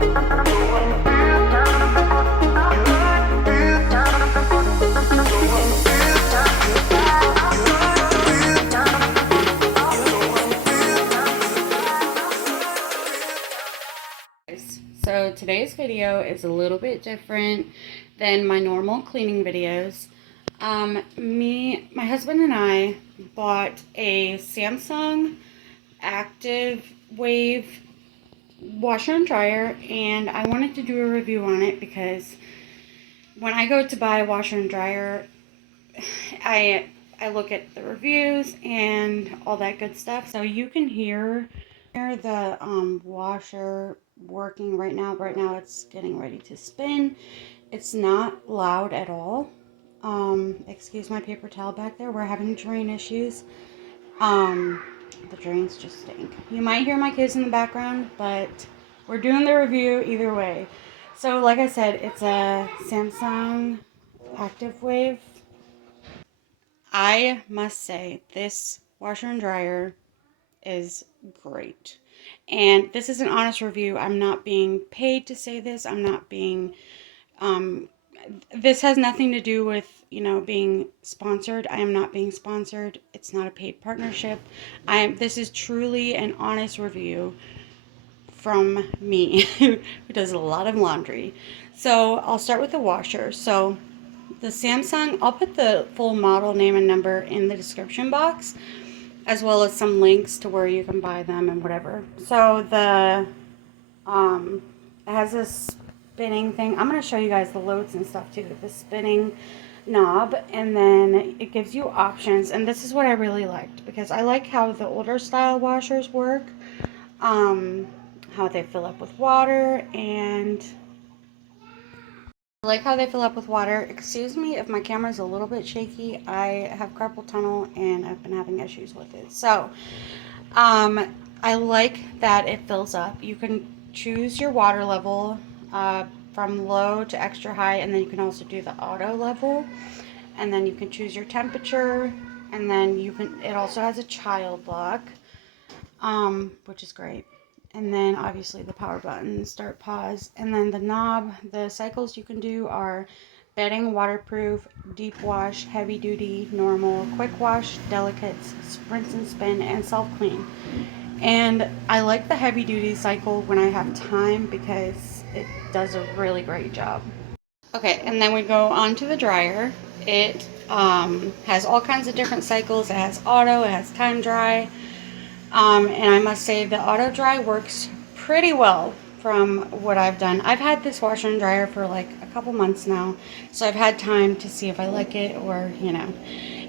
So today's video is a little bit different than my normal cleaning videos. My husband and I bought a Samsung Active Wave washer and dryer, and I wanted to do a review on it because when I go to buy a washer and dryer, I look at the reviews and all that good stuff. So you can hear the washer working right now. Right now it's getting ready to spin. It's not loud at all. Excuse my paper towel back there. We're having drain issues. The drains just stink. You might hear my kids in the background, but we're doing the review either way. So like I said, it's a Samsung Active Wave. I must say this washer and dryer is great. And this is an honest review. I'm not being paid to say this. I'm not being, this has nothing to do with, being sponsored. I am not being sponsored. It's not a paid partnership. This is truly an honest review from me, who does a lot of laundry. So I'll start with the washer. So the Samsung, I'll put the full model name and number in the description box, as well as some links to where you can buy them and whatever. So it has this spinning thing. I'm going to show you guys the loads and stuff too. The spinning knob, and then it gives you options. And this is what I really liked, because I like how the older style washers work, how they fill up with water, and I like how they fill up with water. Excuse me if my camera is a little bit shaky. I have carpal tunnel and I've been having issues with it. So, I like that it fills up. You can choose your water level from low to extra high, and then you can also do the auto level. And then you can choose your temperature, and then it also has a child lock, which is great. And then obviously the power button, start, pause, and then the knob. The cycles you can do are bedding, waterproof, deep wash, heavy duty, normal, quick wash, delicates, rinse and spin, and self clean. And I like the heavy duty cycle when I have time, because it does a really great job. Okay, and then we go on to the dryer. It has all kinds of different cycles. It has auto, it has time dry. And I must say the auto dry works pretty well from what I've done. I've had this washer and dryer for like a couple months now, so I've had time to see if I like it, or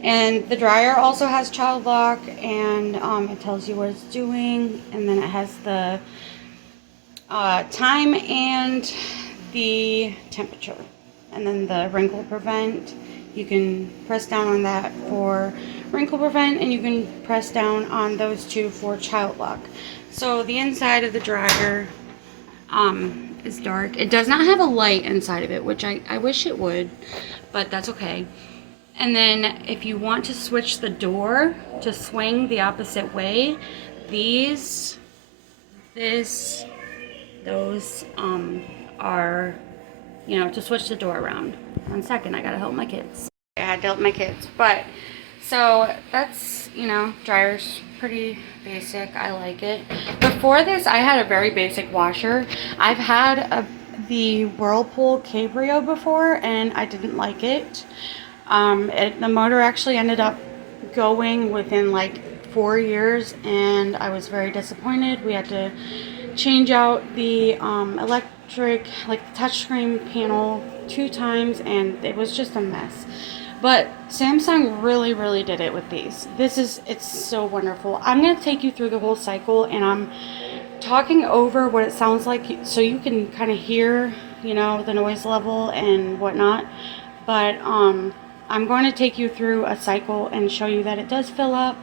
And the dryer also has child lock, and it tells you what it's doing, and then it has the time and the temperature, and then the wrinkle prevent. You can press down on that for wrinkle prevent, and you can press down on those two for child lock. So the inside of the dryer is dark. It does not have a light inside of it, which I wish it would, but that's okay. And then if you want to switch the door to swing the opposite way, those are, to switch the door around. 1 second, I gotta help my kids. I had to help my kids, but so that's, dryer's pretty basic. I like it. Before this, I had a very basic washer. I've had the Whirlpool Cabrio before, and I didn't like it. The motor actually ended up going within like 4 years, and I was very disappointed. We had to change out the electric, like the touchscreen panel 2 times, and it was just a mess. But Samsung really, really did it with these. It's so wonderful. I'm going to take you through the whole cycle, and I'm talking over what it sounds like so you can kind of hear, the noise level and whatnot. But I'm going to take you through a cycle and show you that it does fill up.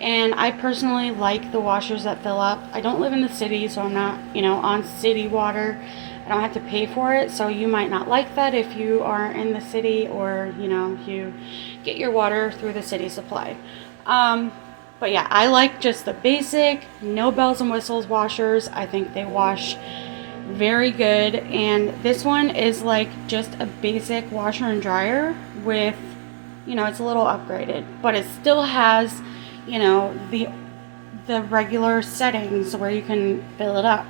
And I personally like the washers that fill up. I don't live in the city, so I'm not, on city water. I don't have to pay for it, so you might not like that if you are in the city, or, you get your water through the city supply. But yeah, I like just the basic, no bells and whistles washers. I think they wash very good. And this one is like just a basic washer and dryer with, you know, it's a little upgraded, but it still has, you know, the regular settings where you can fill it up.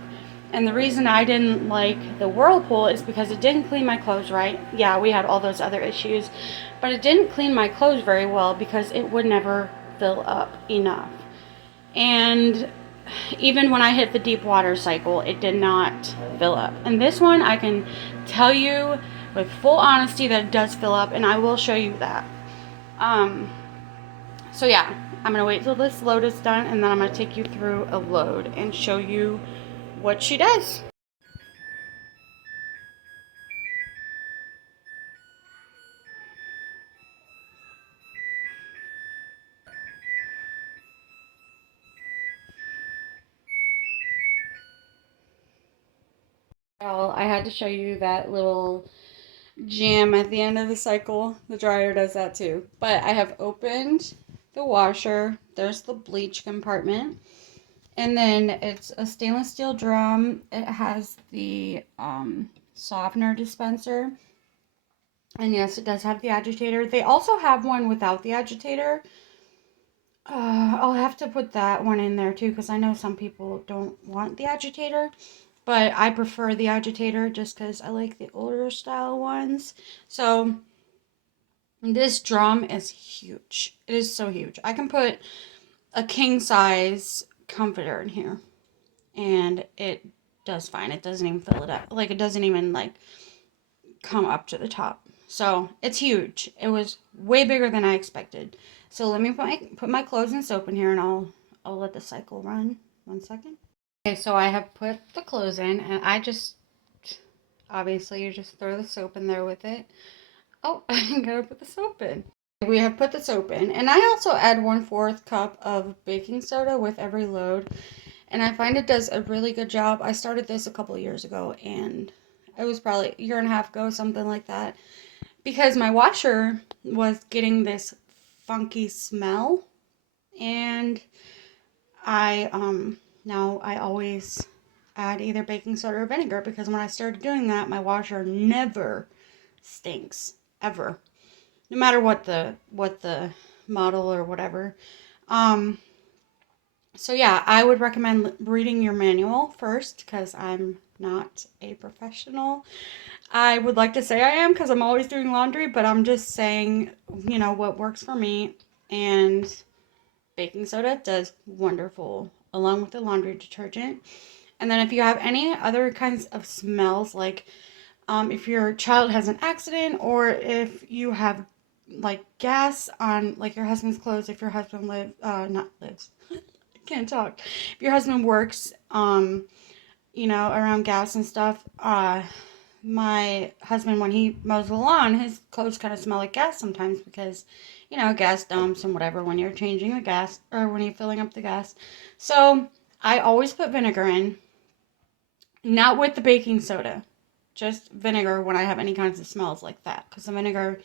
And the reason I didn't like the Whirlpool is because it didn't clean my clothes right. Yeah, we had all those other issues, but it didn't clean my clothes very well because it would never fill up enough. And even when I hit the deep water cycle, it did not fill up. And this one, I can tell you with full honesty that it does fill up, and I will show you that. So yeah, I'm gonna wait till this load is done, and then I'm gonna take you through a load and show you what she does. Well, I had to show you that little jam at the end of the cycle. The dryer does that too. But I have opened the washer. There's the bleach compartment. And then it's a stainless steel drum. It has the softener dispenser. And yes, it does have the agitator. They also have one without the agitator. I'll have to put that one in there too, because I know some people don't want the agitator. But I prefer the agitator just because I like the older style ones. So this drum is huge. It is so huge. I can put a king size comforter in here, and it does fine. It doesn't even fill it up. Like, it doesn't even like come up to the top. So it's huge. It was way bigger than I expected. So let me put my clothes in soap in here, and I'll let the cycle run. 1 second. Okay, so I have put the clothes in, and I just obviously you just throw the soap in there with it. Oh, I gotta put the soap in. We have put the soap in, and I also add 1/4 cup of baking soda with every load, and I find it does a really good job. I started this a couple of years ago, and it was probably a year and a half ago, something like that, because my washer was getting this funky smell, and I now I always add either baking soda or vinegar, because when I started doing that, my washer never stinks ever, no matter what the model or whatever. Um, so yeah, I would recommend reading your manual first, because I'm not a professional. I would like to say I am, because I'm always doing laundry, but I'm just saying, you know, what works for me. And baking soda does wonderful along with the laundry detergent. And then if you have any other kinds of smells, like if your child has an accident, or if you have like gas on like your husband's clothes, if your husband not lives, I can't talk. If your husband works, you know, around gas and stuff, my husband, when he mows the lawn, his clothes kind of smell like gas sometimes, because, you know, gas dumps and whatever when you're changing the gas or when you're filling up the gas. So I always put vinegar in, not with the baking soda, just vinegar when I have any kinds of smells like that, because the vinegar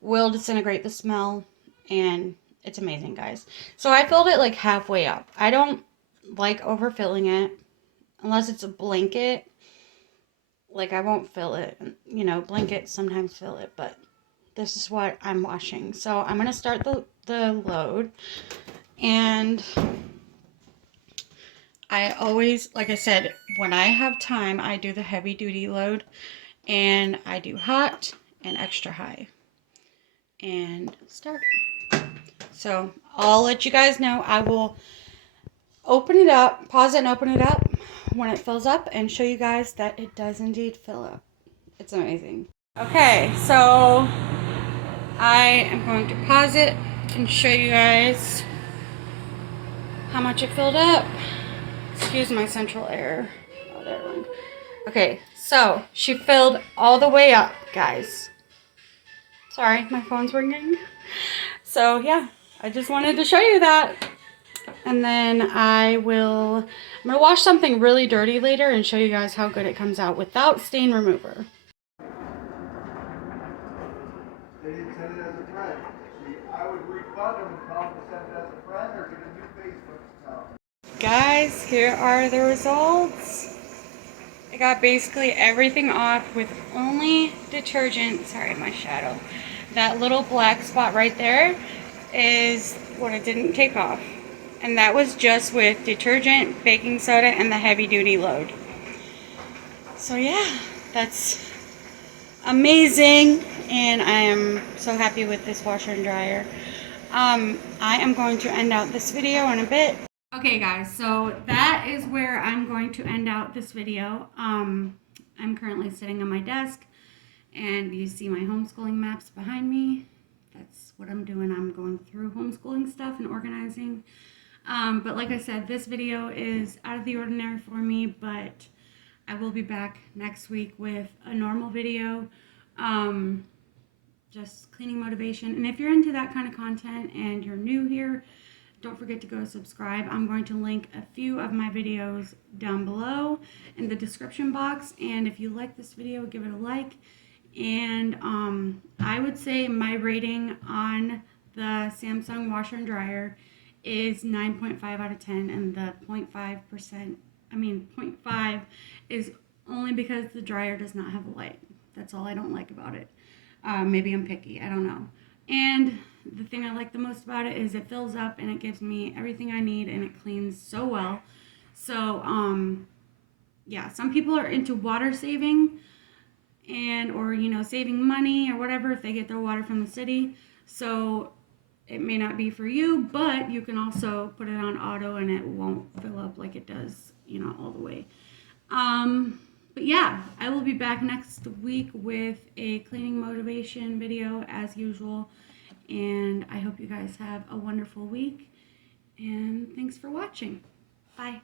will disintegrate the smell, and it's amazing, guys. So I filled it like halfway up. I don't like overfilling it unless it's a blanket. Like, I won't fill it. You know, blankets sometimes fill it, but this is what I'm washing. So I'm going to start the load. And I always, like I said, when I have time, I do the heavy duty load. And I do hot and extra high. And start. So I'll let you guys know. I will open it up, pause it and open it up when it fills up, and show you guys that it does indeed fill up. It's amazing. Okay, so I am going to pause it and show you guys how much it filled up. Excuse my central air. Oh, there it went. Okay, so she filled all the way up, guys. Sorry, my phone's ringing. So yeah, I just wanted to show you that. And then I'm going to wash something really dirty later and show you guys how good it comes out without stain remover. They didn't send it as a friend. See, I would refund them and tell them to send it as a friend or get a new Facebook account. Guys, here are the results. I got basically everything off with only detergent. Sorry, my shadow. That little black spot right there is what I didn't take off. And that was just with detergent, baking soda, and the heavy duty load. So yeah, that's amazing. And I am so happy with this washer and dryer. I am going to end out this video in a bit. Okay guys, so that is where I'm going to end out this video. I'm currently sitting on my desk and you see my homeschooling maps behind me. That's what I'm doing. I'm going through homeschooling stuff and organizing. But like I said, this video is out of the ordinary for me, but I will be back next week with a normal video. Just cleaning motivation. And if you're into that kind of content and you're new here, don't forget to go subscribe. I'm going to link a few of my videos down below in the description box. And if you like this video, give it a like. And I would say my rating on the Samsung washer and dryer is 9.5 out of 10. And the 0.5 is only because the dryer does not have a light. That's all I don't like about it. Maybe I'm picky, I don't know. And the thing I like the most about it is it fills up and it gives me everything I need and it cleans so well. So, yeah, some people are into water saving and, or, you know, saving money or whatever if they get their water from the city. So it may not be for you, but you can also put it on auto and it won't fill up like it does, you know, all the way. But yeah, I will be back next week with a cleaning motivation video as usual. And I hope you guys have a wonderful week. And thanks for watching. Bye.